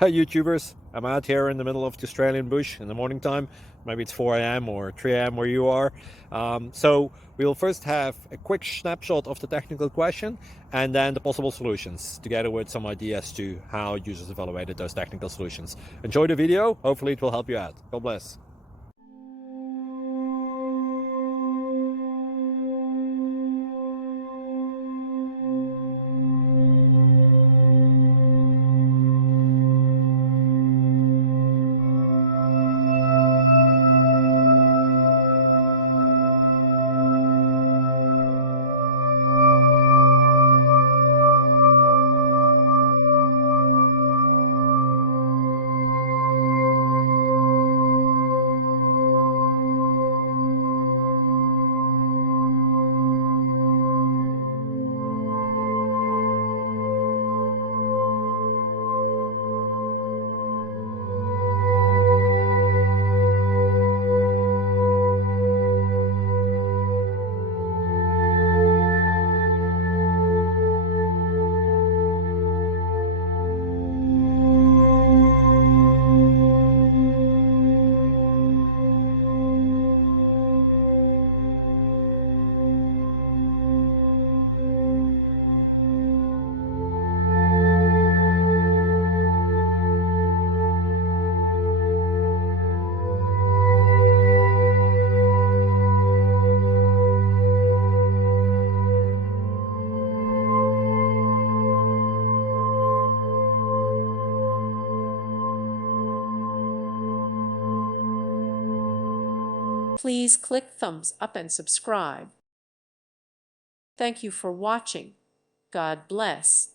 Hi YouTubers, I'm out here in the middle of the Australian bush in the morning time. Maybe it's 4 a.m. or 3 a.m. where you are. So we'll first have a quick snapshot of the technical question and then the possible solutions, together with some ideas to how users evaluated those technical solutions. Enjoy the video, hopefully it will help you out. God bless. Please click thumbs up and subscribe. Thank you for watching. God bless.